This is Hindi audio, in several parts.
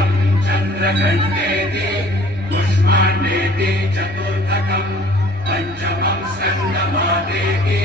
चतुर्थकम् चन्द्रखण्डेति कुष्माण्डेति चतुर्थकम् पञ्चमम् स्कन्दमादेति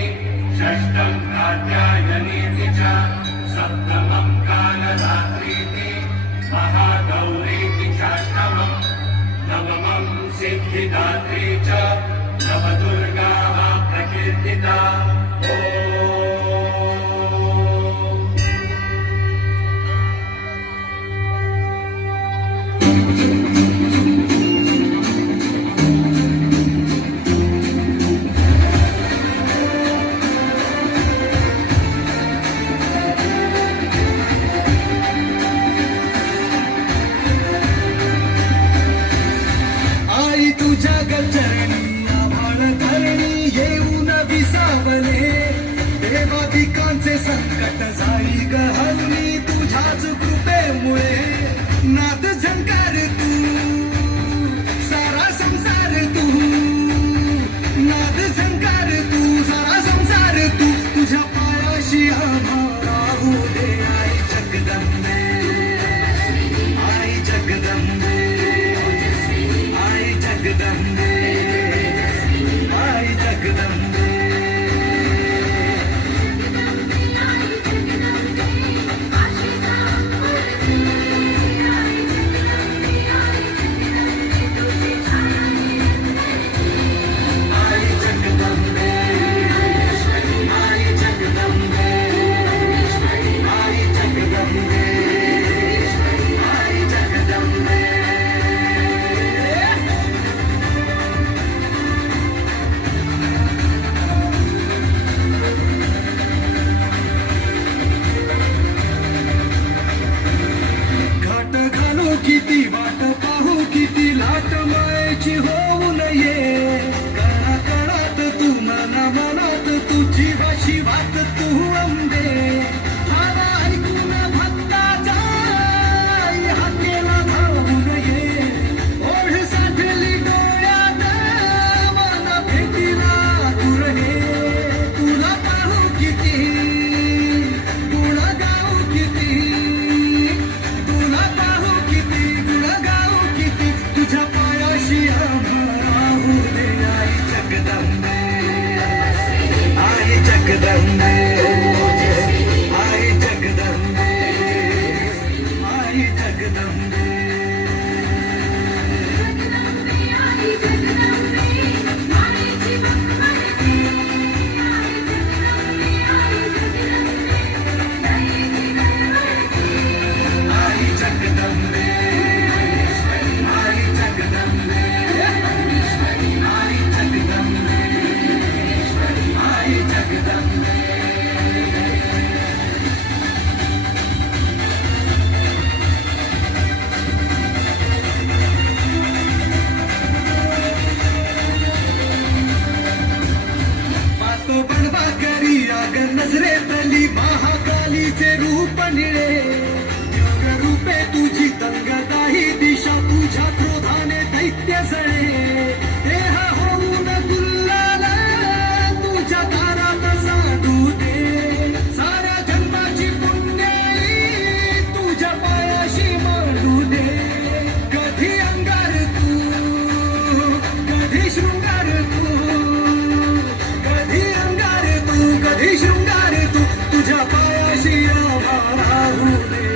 संकट जाई गहा शिवा शिवात तू தந்தே it is. You.